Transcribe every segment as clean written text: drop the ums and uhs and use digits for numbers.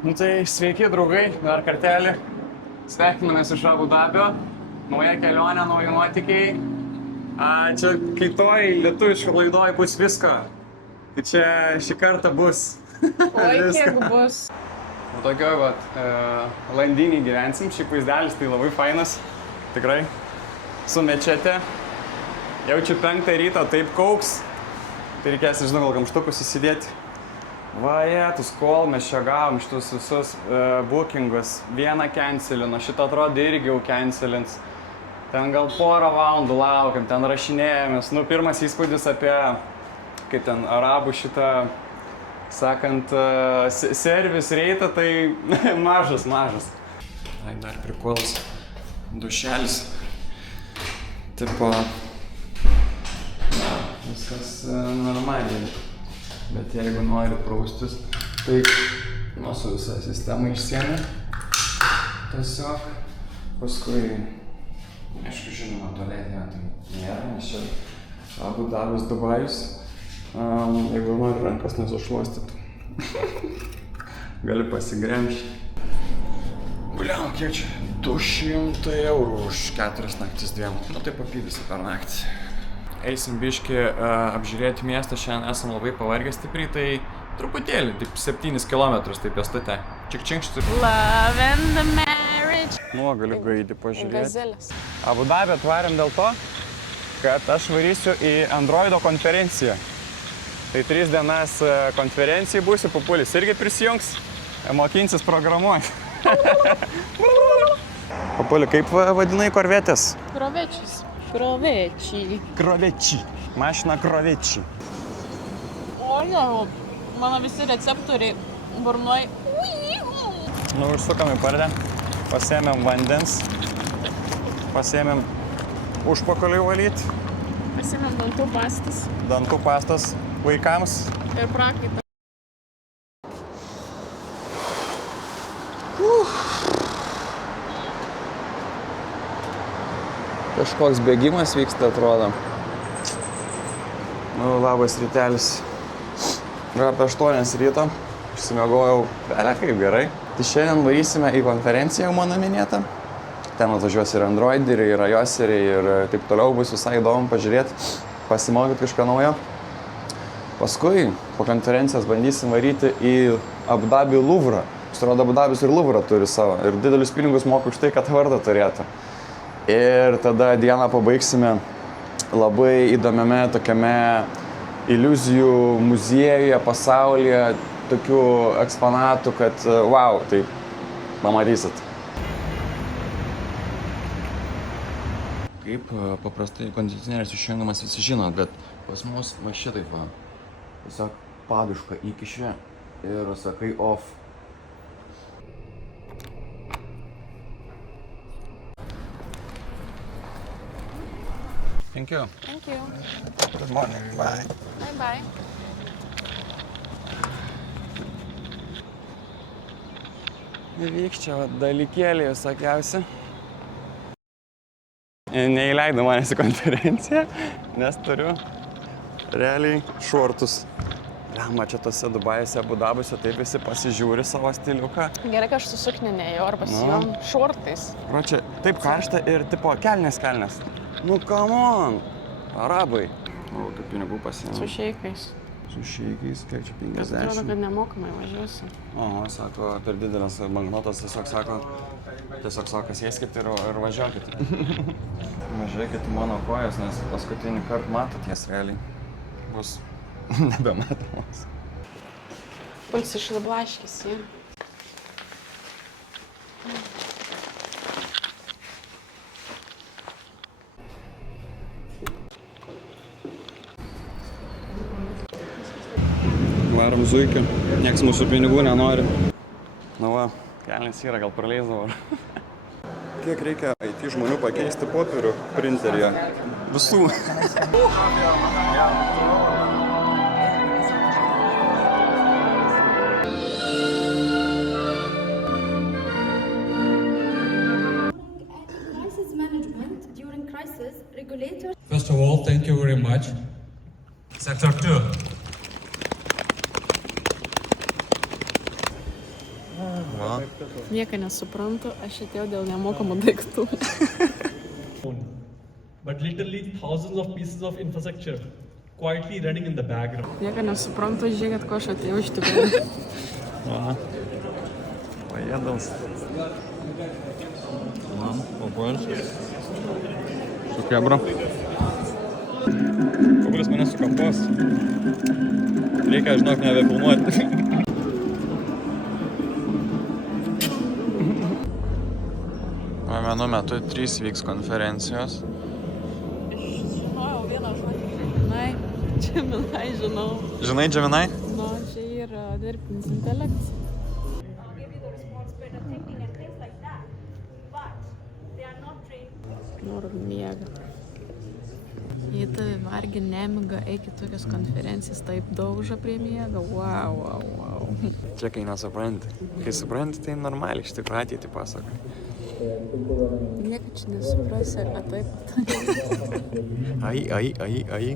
Nu tai sveiki, draugai, dar kartelį. Sveikinamės iš Abu Dabio. Nauja kelionė, nauji nuotykiai. Čia kaitoj lietuviško laidoj bus visko. Tai čia šį kartą bus. Oi, kiek bus. Nu tokioj landinį gyvensim. Šiaip vaizdelis tai labai fainas. Tikrai. Su mečete. Jaučiu 5 ryto, taip kauks. Tai reikės, nežinau, gal kamštukus įsidėti. Vajetus, kol mes čia gavom šitus visus bookingus. Vieną cancelino, šitą atrodo irgi jau cancelins. Ten gal porą valandų laukiam, ten rašinėjomės. Nu, pirmas įspūdis apie, kaip ten, arabų šitą, sakant, servis reitą, tai mažas. Ai, dar prikolas. Dušelis. Tipo, viskas normaliai. Bet jeigu nori praustis, tai su visa sistema išsiemi. Tiesiog paskui, aišku, žinoma, tualetinė tai nėra, nes čia Abu Dabis, Dubajus. Jeigu nori rankas nesušluostytų, gali pasigremžti. Bliam, kiek čia? 200 eurų už 4 naktis 2. Nu tai papydysi per naktį. Eisim biškį apžiūrėti miestą, šiandien esam labai pavargę stipriai, tai truputėlį, taip 7 kilometrus, taip pėstute. Čik-činkšti. Love and the marriage. Nu, galiu gaidį pažiūrėti. Gazelės. Abu Dabį atvarėm dėl to, kad aš varysiu į Androido konferenciją. Tai 3 dienas konferencijai būsiu, Papulis irgi prisijungs, mokinsis programuoti. Papuli, kaip vadinai korvetės? Krovečius. Krovečiai. Mašina krovečiai. O, jau, mano visi receptoriai burnoj. Nu, užsukam į pardę, pasiėmėm vandens, pasiėmėm užpakaliui valyti. Pasiėmėm dantų pastas. Dantų pastas vaikams. Ir prakaitą. Kažkoks bėgimas vyksta, atrodo. Nu, labas rytelis. Yra apie 8 ryto. Išsimiegojau, kaip gerai. Tai šiandien varysime į konferenciją mano minėtą. Ten atvažiuos ir androideriai, ir iOSeriai, ir taip toliau bus visai įdomu pažiūrėti, pasimokyti kažką naujo. Paskui po konferencijos bandysim varyti į Abu Dabį Luvrą. Pasirodo, Abu Dabis ir Luvrą turi savo. Ir didelius pinigus moka už tai, kad vardą turėtų. Ir tada dieną pabaigsime labai įdomiame tokiame iliuzijų muziejuje, pasaulyje, tokių eksponatų, kad wow, tai pamatysit. Kaip paprastai kondicionierius išjungiamas visi žino, bet pas mus va šitaip va. Tiesiog padušką įkiši ir sakai off. Thank you. Thank you. Good morning. Bye. Bye. Vyks čia dalykėliai visokiausi. Neįleido manęs į konferenciją, nes turiu realiai šortus. Lemma, čia tose Dubajuose, Abu Dabiuose, taip visi pasižiūri savo stiliuką. Gerai, kad aš su suknia neėjau arba su jom šortais. Čia taip karšta ir tipo kelnes. Nu, come on, arabai. O, kaip pinigų pasiėmė. Su šeikais. Su šeikais, kiek čia 50? Bet atrodo, kad nemokamai važiuosi. O, sako, per didelis banknotas tiesiog sako, sėskit ir važiuokit. Važiuokit į mano kojas, nes paskutinį kartą matot jas realiai. Bus nebematomos. Puls išliblaškis, jie. Varom zuikį, nieks mūsų pinigų nenori. Nu va, kelnis yra, gal praleis dabar. Kiek reikia IT žmonių pakeisti popierių printeryje? Visų. First of all, thank you very much. Sector 2. Nieko nesuprantu, aš atėjau dėl nemokamų daiktų. But literally thousands of pieces of infrastructure quietly running in the background. Nieko nesuprantu, žiūrėkit, ko aš atėjau iš tikrųjų. Aha. Paėdals. Man, pabuolis. Su kebra. Kukulis mane sukampos. Reikia, žinok, nebefilmuoti. Vienu metu 3 vyks konferencijos. Žinojau vieną žodį. Gemini, žinau. Žinai, Gemini? Nu, čia yra dirbtinis intelektas. Noriu miegą. Jei tavi vargi nemiga, eik į tokias konferencijas, taip dauža prie miego. Wow. Čia kai nesupranti. Kai supranti, tai normaliai, iš tikrųjų ateitį pasaka. Nieko čia nesuprasi, a taip. Ai.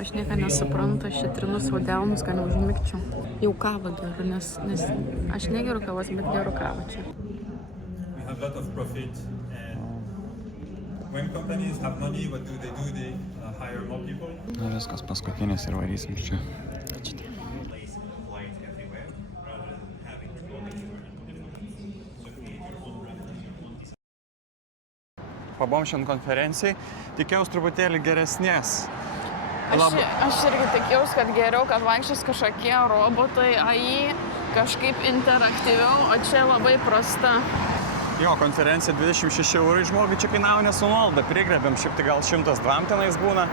Aš nieko nesuprantu, aš čia trinu savo delnus, kad neužmigčiau. Jau kavą geru, nes aš negeru kavos, bet geru kavą čia. We have a lot of profit, and when companies have money, what do? They hire more people. Na viskas, paskutinis ir varysim čia. Pabom šiandien konferencijai, tikėjausi truputėlį geresnės. Aš irgi tikėjausi, kad geriau, kad vaikščios kažkokie robotai, AI, kažkaip interaktyviau, o čia labai prasta. Jo, konferencija 26 eurų žmogui čia kainavo nesumalda, prigrebėm šiaip tai gal 102 tenais būna.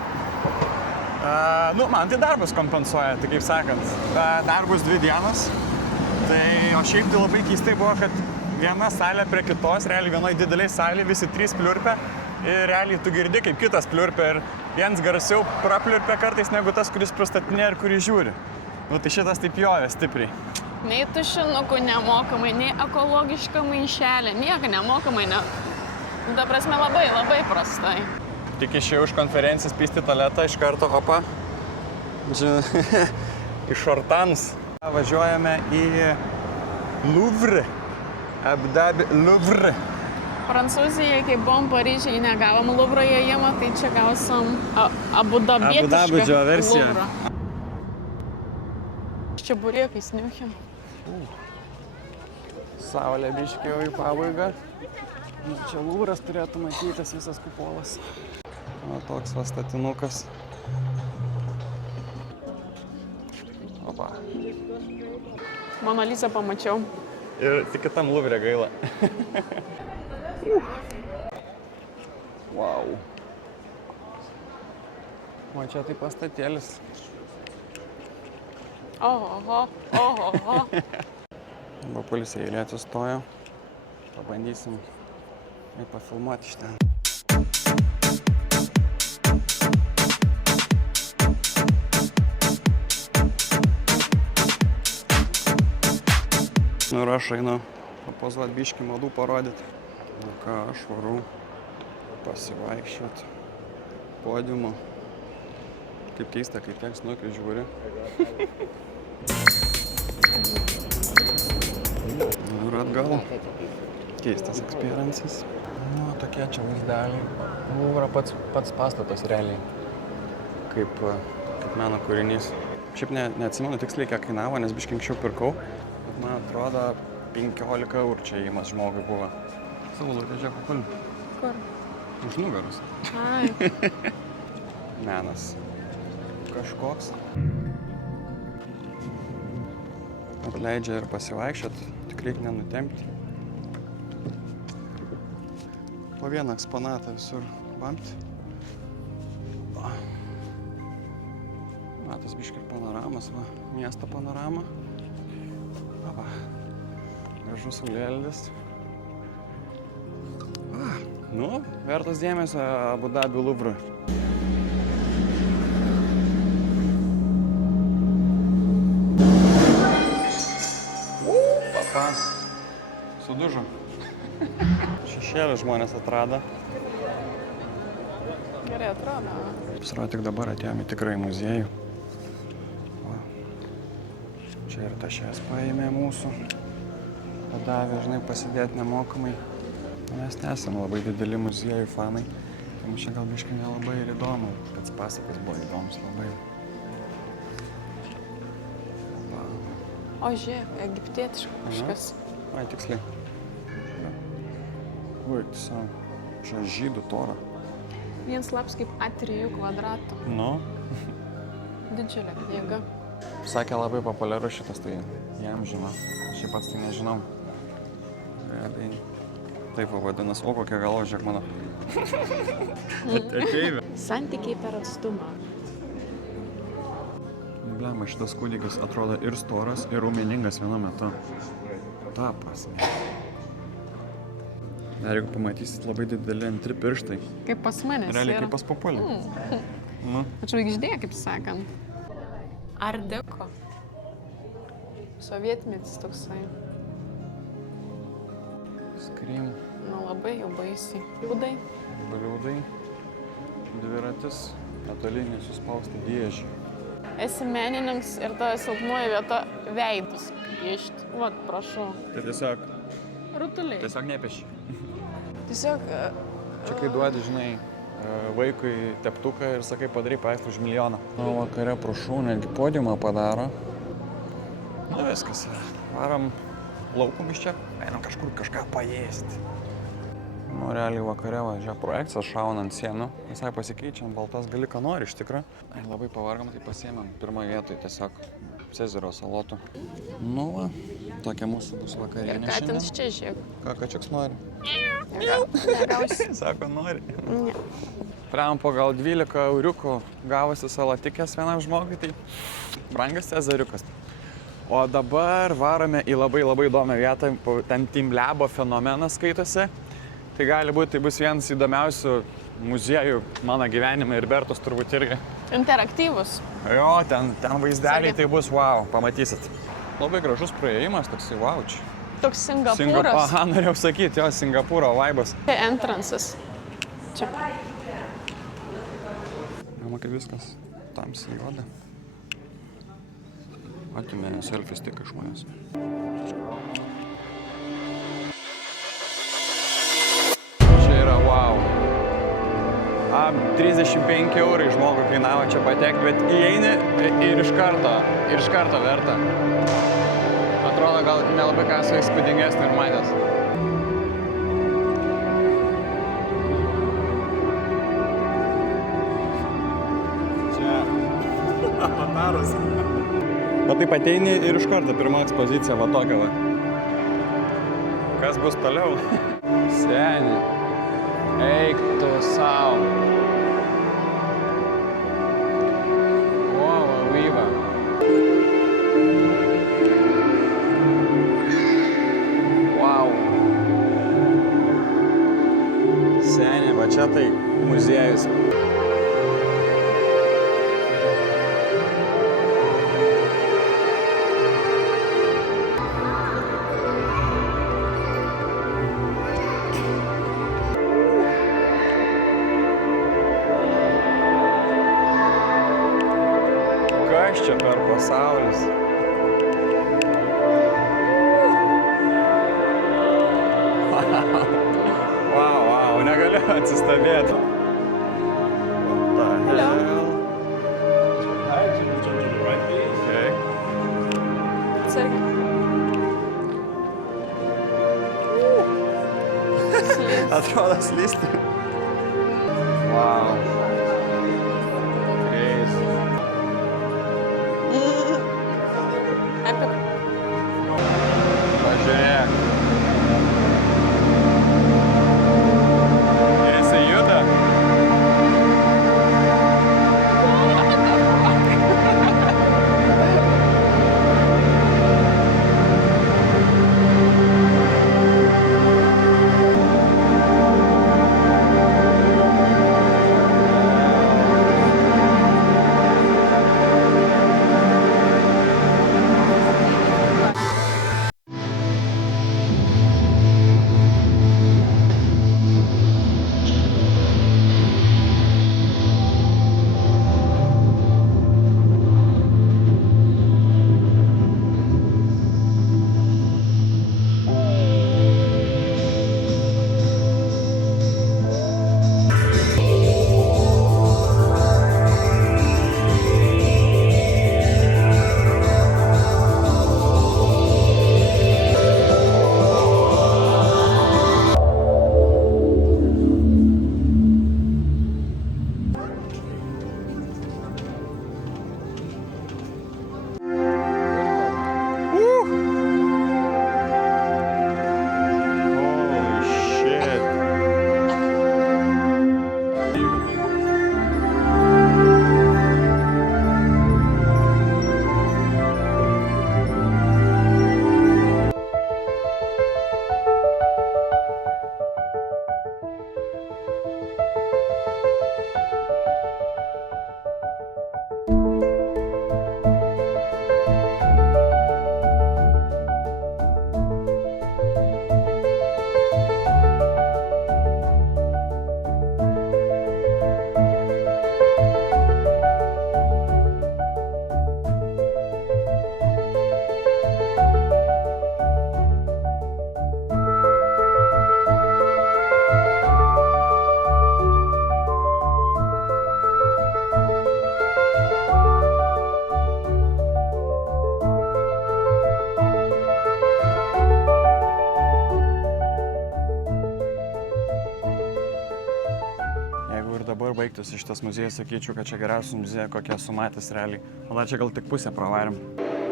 Man tai darbas kompensuoja, tai kaip sakant, darbus 2 dienas. Tai, o šiaip tai labai keistai buvo, kad viena salė prie kitos, realiai vienoj dideliai salė, visi 3 pliurpia ir realiai tu girdi, kaip kitas pliurpia ir vienas garsiau prapliurpia kartais negu tas, kuris pristatinė ir kuris žiūri. Tai šitas taip jovė stipriai. Nei tušinukų nemokamai, nei ekologišką maišelį, nieko nemokamai, ne. Ta prasme labai prastai. Tik išėjau iš konferencijos pisti tualetą, iš karto hopa. Iš šortans. Važiuojame į Louvre. Abu Dhabi Louvre. Prancūzijai, kai buvom Paryžiai, negavom Louvre įėjimą, tai čia gausim Abu Dhabietišką versiją. Louvre. Čia burėkai sniuchim. Saulė biškį jau į pabaigą. Čia Louvras turėtų matytis visas kupolas. Toks va statinukas. Opa. Mona Lisa pamačiau. Ir tik kitam Louvre gaila. Wow. O čia tai pastatėlis. Oho. Arba policija eilė atsistojo. Pabandysim pafilmuoti iš ten. Ir aš einu papozuot biškį madų parodyti. Ką aš varu pasivaikščiot podiumu. Kaip keista, kai tiek snukių žiūri. Ir atgal. Keistas experiences. Tokie čia vaizdeliai. Louvre pats pastatas realiai. Kaip meno kūrinys. Šiaip neatsimenu tiksliai, kiek kainavo, nes biškį anksčiau pirkau. Bet man atrodo 15 eurų čia įėjimas žmogui buvo. Saulutė, žiūrėk, kukulį. Kur? Už nugaros. Ai. Menas. Kažkoks. Leidžia ir pasivaikščiot, tik reikia nenutempti. Po vieną eksponatą visur bamti. Matos biškį ir panoramas, va, miesto panorama. Va, gražus saulėlydis. Vertas dėmesio Abu Dhabi Louvre. Sudužo. Šešėlį žmonės atrado. Gerai atrodo. Pasirodo, tik dabar atėjome į tikrąjį muziejų. Va. Čia ir tašės paėmė mūsų. Padavė, žinai, pasidėti nemokamai. Mes nesame labai dideli muziejų fanai. Tai mums čia gal biškai nelabai ir įdomu. Pats pasakas buvo įdomus labai. Va. O žiūrėk, egiptietiška kažkas. Ai, tiksliai. Ui, tai savo. Čia žydų tora. Vienas laps kaip A3 kvadratų. Nu. Didžiulė knyga. Sakė, labai populiarus šitas, tai jam žino. Aš pats tai nežinau. Realiai. Taip pavadinas. O, kokia galva, žiūrėk mano. Ateivė. Santykiai per atstumą. Blema, šitas kūdikis atrodo ir storas, ir raumeningas vienu metu. Ta prasme. Dar jeigu pamatysit, labai dideli antri pirštai. Kaip pas manęs. Realiai kaip pas Papulį. Nu. Žvaigždė, kaip sakant. Art Deco. Sovietmetis toksai. Skrim. Nu, labai jau baisiai. Liūdai. Baliūdai. Dviratis. Metalinį suspausti dėžį. Esi menininkas ir tavo silpnoji vieta veidus piešti. Vat, prašau. Tai tiesiog Rutuliai. nepieši. Tiesiog... Čia kai duodi, žinai, vaikui teptuką ir sakai, padarai paveikslą už milijoną. O vakare, prašau, netgi podiumą padaro. Nu viskas, varom laukum iš čia, einam kažkur kažką paėsti. Nu, realiai vakare važiuoja projekcijas, šauna ant sienų, visai pasikeičiam, baltas gali ką nori iš tikrųjų. Labai pavargom, tai pasiėmėm pirmą vietą tiesiog Cezario salotų. Nu va, tokia mūsų bus vakarienė Ir šiandien. katins čia žiūrėk. Ką kačiuks nori? Negausi. Sako, nori. Ne. Priam po gal 12 euriukų gavosi salatikės vienam žmogui, tai brangas Cezariukas. O dabar varome į labai įdomią vietą, ten Team Labo fenomenas skaitosi. Tai gali būti, tai bus vienas įdomiausių muziejų mano gyvenime ir Bertos turbūt irgi. Interaktyvus. Jo, ten vaizdeliai, tai bus wow, pamatysit. Labai gražus praėjimas, toksai wow čia. Toks Singapūras. Aha, norėjau sakyti, jo, Singapūro vaibas. Tai entrances. Čia. Mama, kaip viskas tamsiai juoda. Atimė selfies tik iš manęs. Čia yra wow. 35 eurai žmogui kainavo čia patekti, bet įeini ir iš karto verta. Atrodo, gal nelabai ką esu įspūdingesnį ir matęs. Čia avataras. O taip ateini ir iš karto pirma ekspozicija va tokia va. Kas bus toliau? Seni. Eik tu sau. Wow, vyva. Wow. Seni, va čia tai muziejus. Kas čia per pasaulis? Wow, negaliu atsistabėti. What the hell? Okay. Atsargiai. Atrodo slysti. Wow. Crazy. Epic. Pažiūrėk. Ir jisai juda. dabar baigtųsi šitas muziejus, sakyčiau, kad čia geriausia muziejai, kokie esu matęs realiai. O dar čia gal tik pusę pravarėm.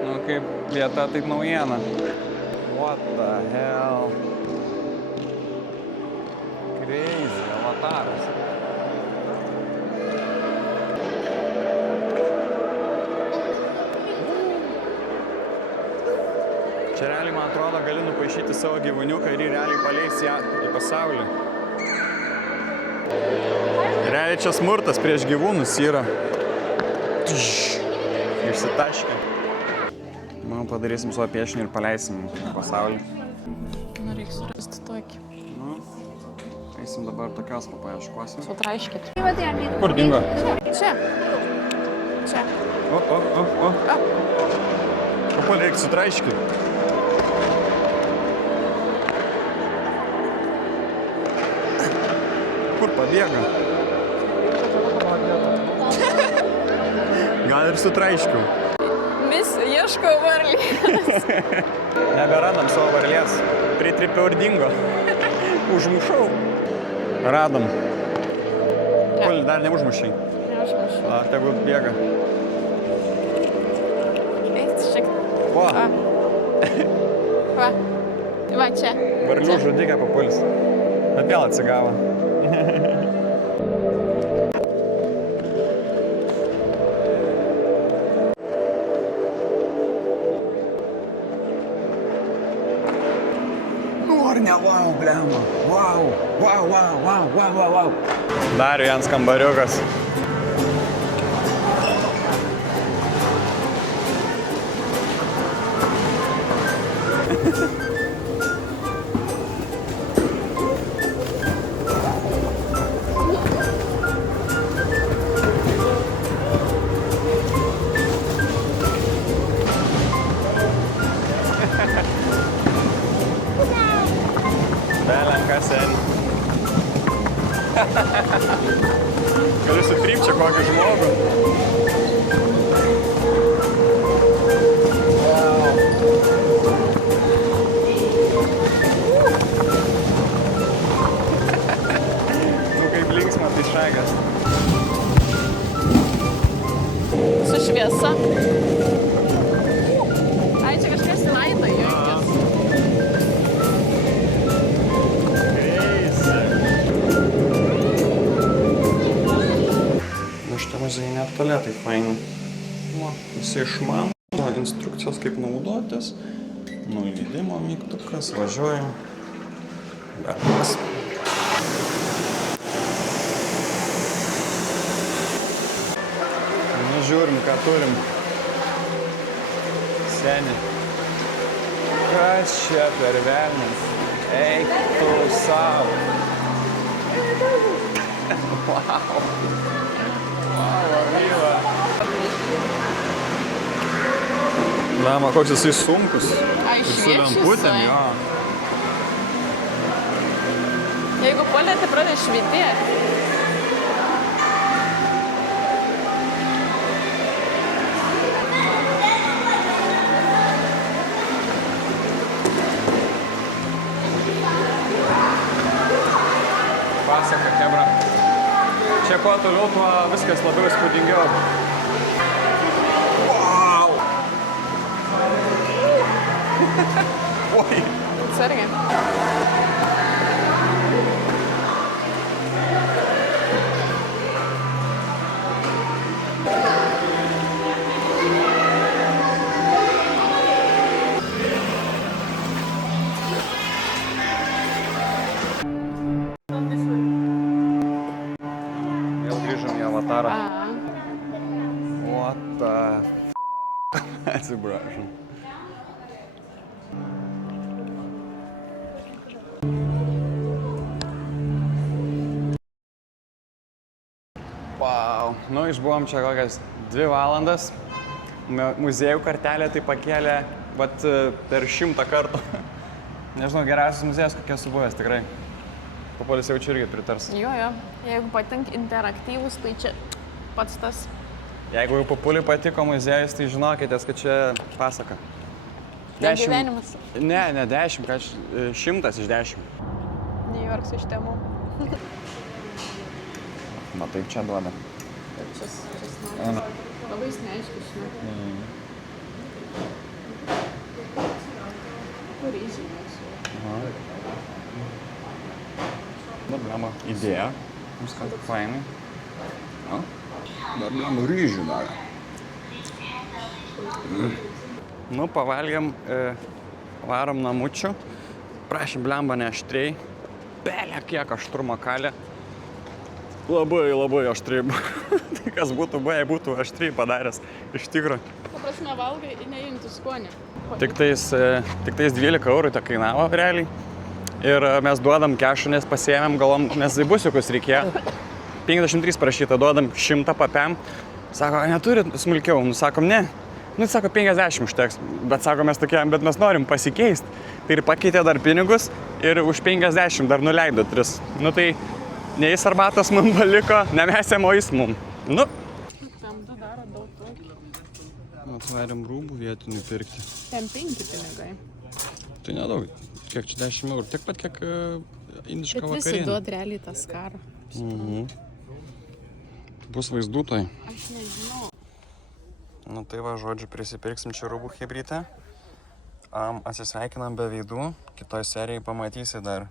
Nu, kaip vieta, taip naujiena. What the hell? Crazy, Avataras. Čia realiai, man atrodo, gali nupaišyti savo gyvūniuką ir jį realiai paleis ją į pasaulį. Realiai čia smurtas prieš gyvūnus yra. Išsitaškė. Manau, padarysim savo piešinį ir paleisim į pasaulį. Nu, reikia surasti tokį. Nu, eisim dabar tokios papaieškosim. Sutraiškit. Kur dingo? Čia. Čia. O. Papulė, reikia sutraiškit. Kur pabėga? Gal ir sutraiškiau. Mis ieško varlės. Neberadam savo varlės. Pritripiau ir dingo. Užmušau. Radom. Kol dar neužmušiai. Neužmušiau. A, tegu bėga. Eik, šiek. O, Va. Va čia. varlių žudikė papulis. Bet vėl atsigavo. Ne, wow, blemba. Wow. Dar vienas kambariukas. Belenka sen. Gali sutrypt čia kokį žmogų. Nu kaip linksma, tai šagas. Su šviesa. Ai, čia kažkas laida junkis. Muziejai net tualetai faini. Visi išmano, instrukcijos kaip naudotis, nuleidimo mygtukas, važiuojam. Darbas. Nu, žiūrim, ką turim. Seni. Kas čia per velnias? Eik tu savo. Wow. Vyla. Lama, koks jisai sunkus. Ai, Ir su šviečiasi. lemputėm, jo. Jeigu palieti, pradeda švytėti. Pasaka, chebra. Čia kuo toliau, tuo viskas labiau įspūdingiau. Wow! Oi! Atsargiai. Avatarą. What the f***? Atsiprašau. Wow. Nu, išbuvom čia kokias 2 valandas. Muziejų kartelė tai pakėlė per 100 kartų. Nežinau, geriausias muziejus, kokie esu buvęs, tikrai. Papulis jau čia irgi pritars. Jo. Jeigu patink interaktyvus, tai čia pats tas. Jeigu jau Papuliui patiko muziejus, tai žinokitės, kad čia pasaka. Tai gyvenimas. Ne 10, 100 iš 10. New Yorkas iš temų. Va taip čia duoda. Česnakas. Labai neaiškiai žinai. Ryžinis. Nu, blema, idėja. Viskas fainai. O? Dar blema ryžių davė. Nu, pavalgiam, varom namučių. Prašym, blemba neaštriai. Belė kiek aštrumo kalė. Labai aštriai. Tai kas būtų buvę, būtų aštriai padaręs. Iš tikro. Ta prasme, valgai ir neimti skonį. Tik tais 12 eurų tai kainavo realiai. Ir mes duodam kešą, nes pasiėmėm galvom, nes busiukus reikėjo. 53 prašyta, duodam 100 papiam. Sako, neturit smulkiau? Nu, sakom, ne. Nu, sako, 50 užteks. Bet sako, mes tokie, bet mes norim pasikeisti. Tai ir pakeitė dar pinigus ir už 50 dar nuleido 3. Nu, tai ne jis arbatos mum paliko, ne mes jam, o jis mum. Nu. Tam du daro daug tokį. Atvarėm rūbų vietinių pirkti. Ten 5 pinigai. Tai nedaug. Kiek čia 10 eurų? Tiek pat, kiek indiška Bet visi vakarienė. duod realiai tą skarą. Bus vaizdų toj. Aš nežinau. Nu tai va, žodžiu, prisipirksim čia rūbų chebrytę. Atsisveikinam be veidų. Kitoj serijai pamatysi dar,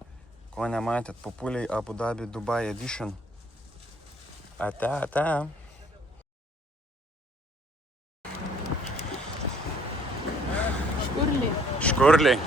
ko nematėt. Populiai Abu Dhabi Dubai Edition. Ate. Škurliai. Škurliai.